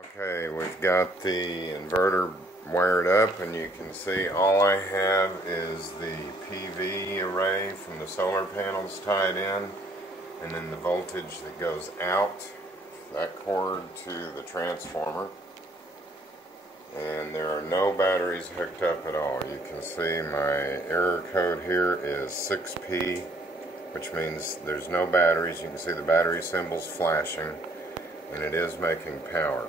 Okay, we've got the inverter wired up, and you can see all I have is the PV array from the solar panels tied in, and then the voltage that goes out that cord to the transformer. And there are no batteries hooked up at all. You can see my error code here is 6P, which means there's no batteries. You can see the battery symbols flashing, and it is making power.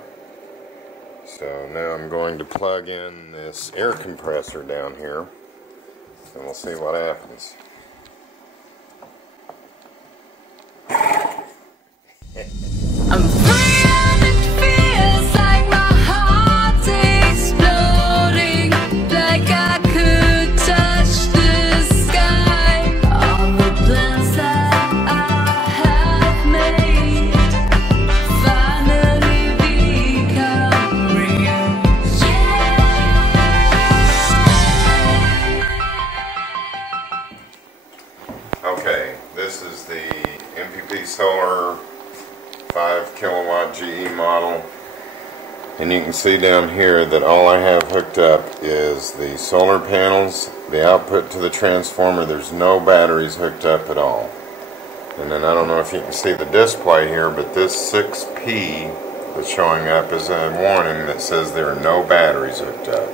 So now I'm going to plug in this air compressor down here, and we'll see what happens. I'm free and it feels like my heart's exploding, like I could touch the sky. All the plans that I have made finally become real. Yeah. Okay, this is the MPP solar 5 kilowatt GE model, and you can see down here that all I have hooked up is the solar panels, the output to the transformer. There's no batteries hooked up at all. And then I don't know if you can see the display here, but this 6P that's showing up is a warning that says there are no batteries hooked up.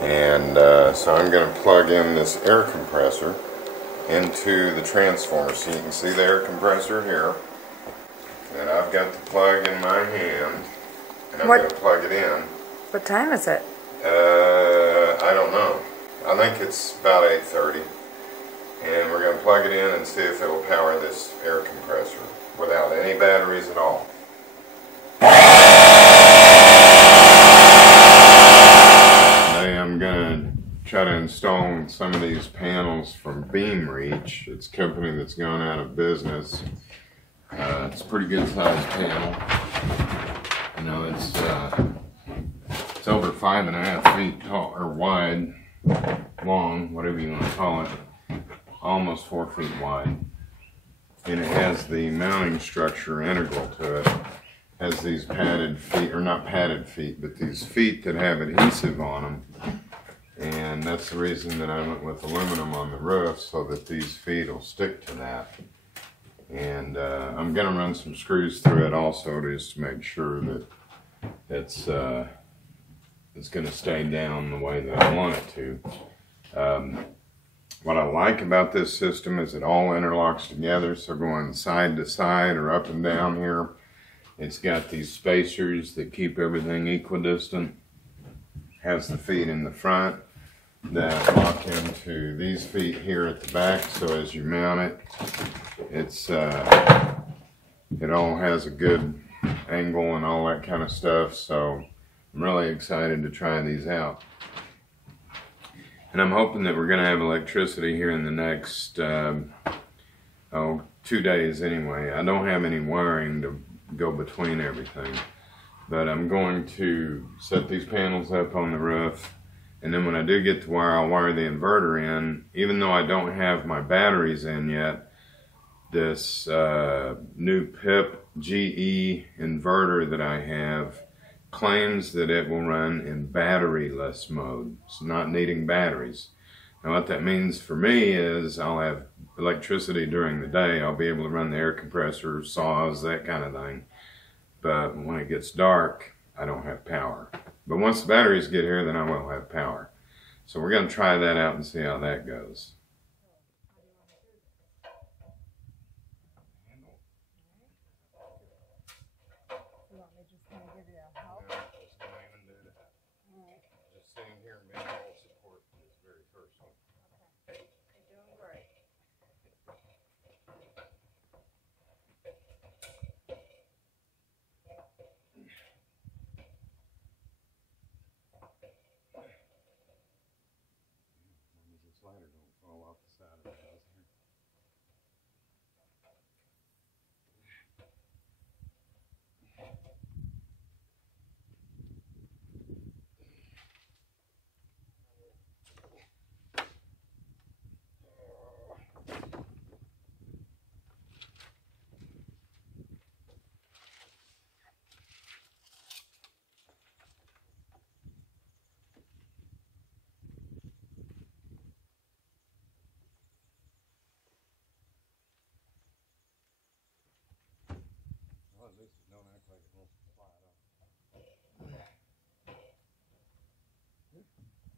And so I'm going to plug in this air compressor into the transformer. So you can see the air compressor here. And I've got the plug in my hand, and I'm going to plug it in. What time is it? I don't know. I think it's about 8:30. And we're going to plug it in and see if it will power this air compressor without any batteries at all. Today I'm going to try to install some of these panels from Beamreach. It's a company that's gone out of business. It's a pretty good sized panel. You know, it's over 5.5 feet tall, or wide, long, whatever you want to call it, almost 4 feet wide. And it has the mounting structure integral to it. It has these padded feet, or not padded feet, but these feet that have adhesive on them. And that's the reason that I went with aluminum on the roof, so that these feet will stick to that. And I'm going to run some screws through it also, just to make sure that it's going to stay down the way that I want it to. What I like about this system is it all interlocks together, so going side to side or up and down here. It's got these spacers that keep everything equidistant. Has the feet in the front that lock into these feet here at the back, so as you mount it, it all has a good angle and all that kind of stuff. So I'm really excited to try these out, and I'm hoping that we're going to have electricity here in the next 2 days anyway. I don't have any wiring to go between everything, but I'm going to set these panels up on the roof. And then when I do get the wire, I'll wire the inverter in. Even though I don't have my batteries in yet, this new PIP GE inverter that I have claims that it will run in batteryless mode, so not needing batteries. Now what that means for me is I'll have electricity during the day. I'll be able to run the air compressor, saws, that kind of thing. But when it gets dark, I don't have power. But once the batteries get here, then I will have power. So we're going to try that out and see how that goes. Just sitting here and being all support for this very first one. Okay, you're doing great. This ladder don't fall off the side of the house here.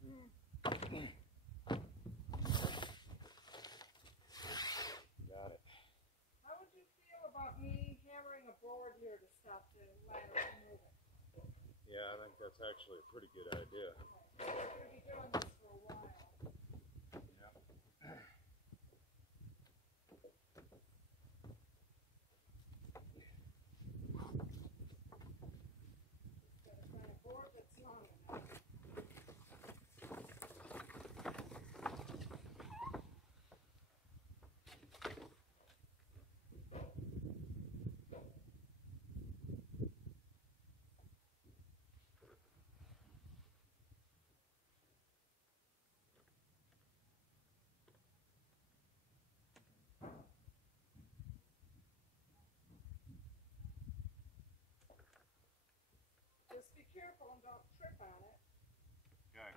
Got it. How would you feel about me hammering a board here to stop the ladder from moving? Yeah, I think that's actually a pretty good idea. We're going to be doing this for a while. Yeah. Got to find a board that's long enough. Just be careful and don't trip on it. Okay.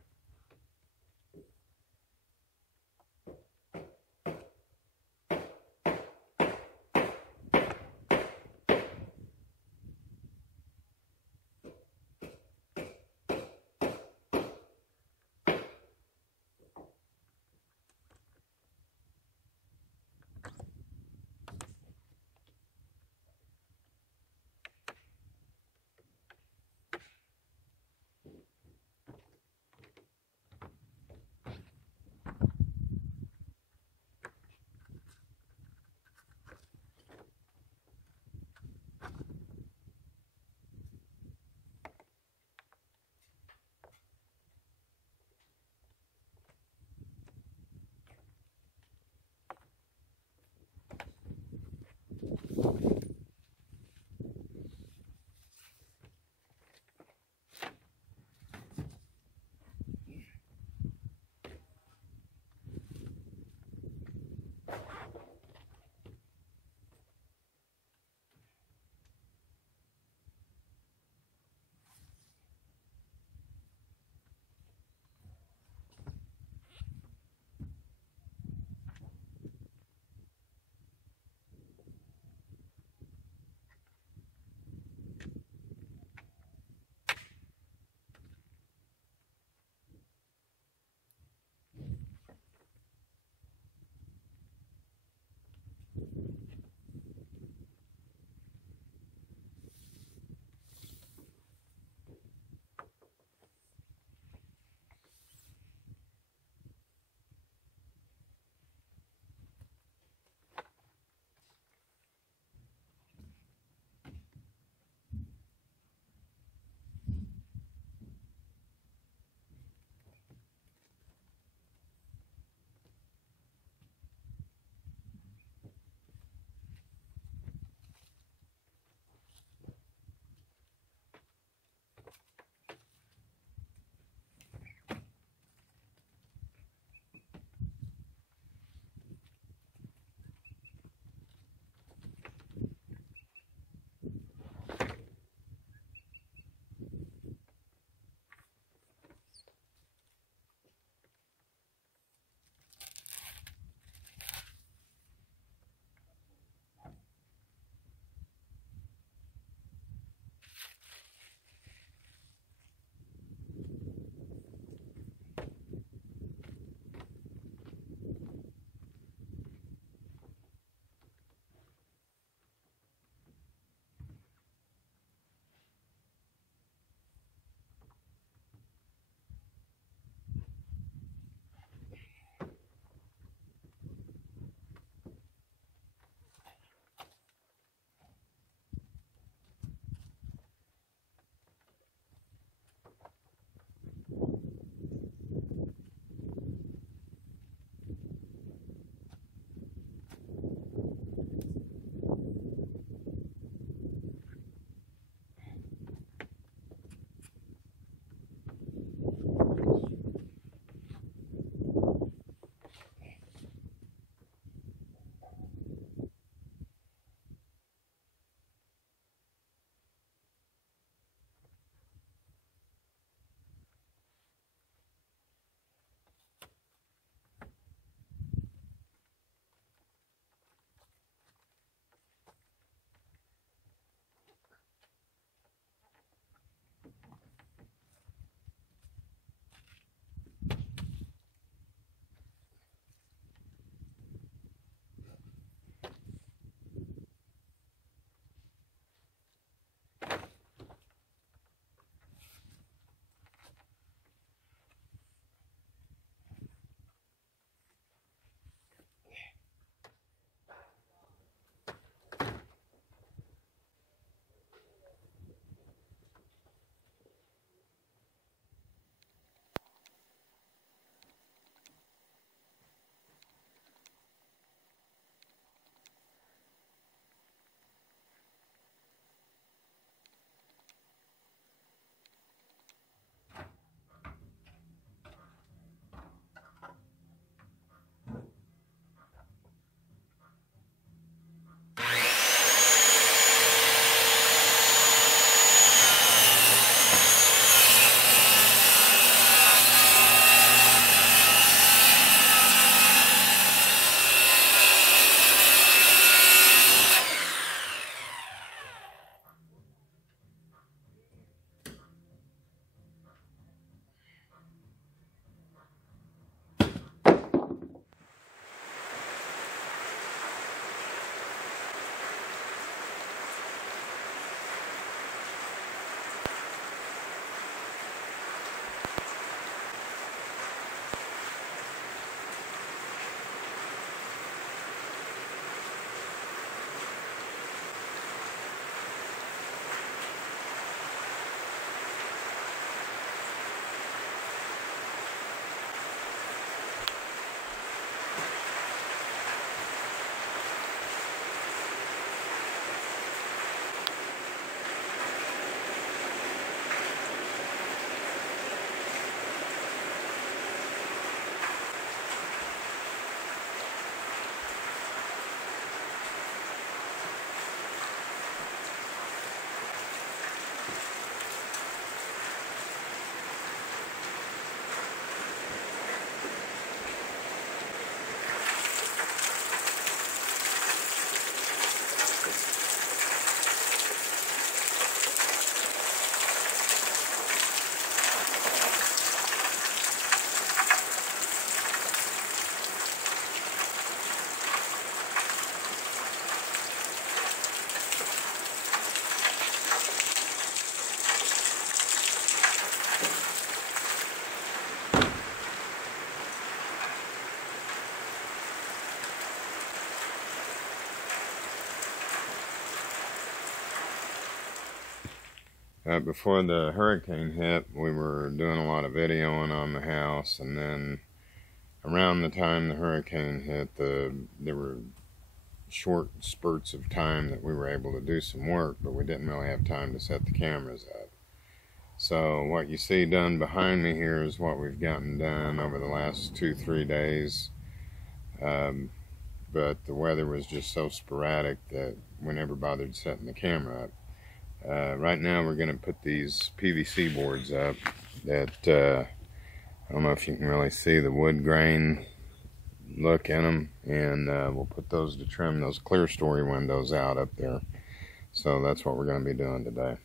Before the hurricane hit, we were doing a lot of videoing on the house, and then around the time the hurricane hit, there were short spurts of time that we were able to do some work, but we didn't really have time to set the cameras up. So what you see done behind me here is what we've gotten done over the last 2-3 days. But the weather was just so sporadic that we never bothered setting the camera up. Right now we're going to put these PVC boards up that I don't know if you can really see the wood grain look in them, and we'll put those to trim those clear story windows out up there. So that's what we're going to be doing today.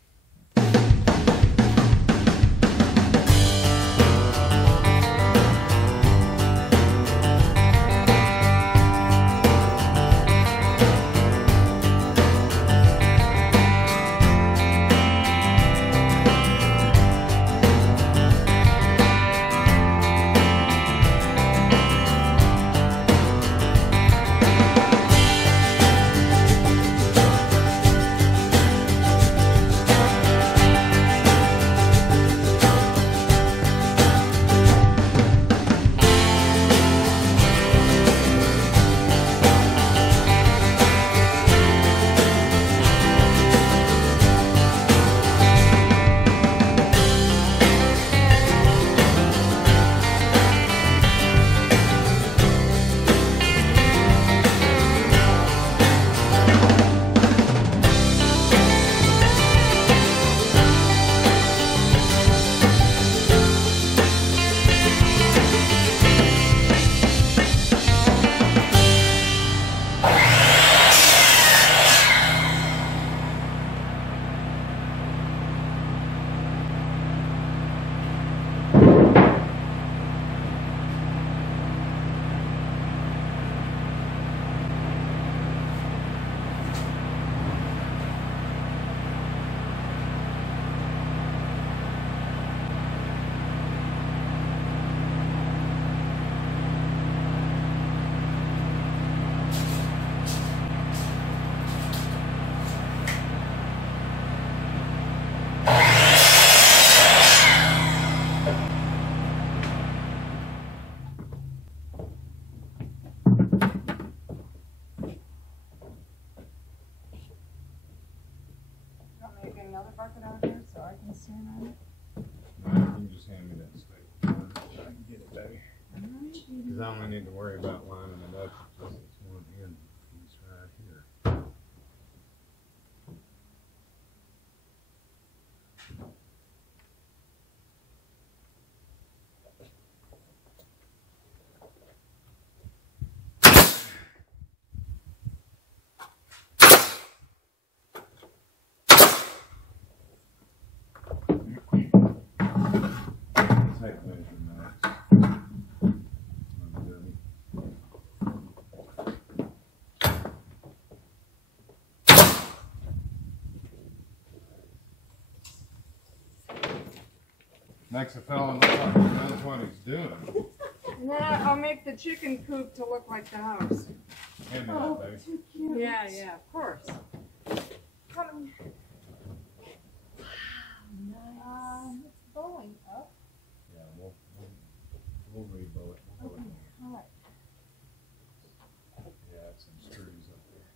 Another bucket out here so I can stand on it. You can just hand me that stick so I can get it back. Because I only need to worry about lining it up with this one end piece right here. Tape measurements. Makes a fella look like he knows what he's doing. And then I'll make the chicken coop to look like the house. Hand me that, baby. Too cute. Yeah, of course. Come. Nice. It's going up. Yeah, we'll rebuild it. We'll Okay, all right. Yeah, some screws up there.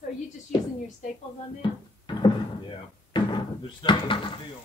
So are you just using your staples on that? Yeah, they're stainless steel.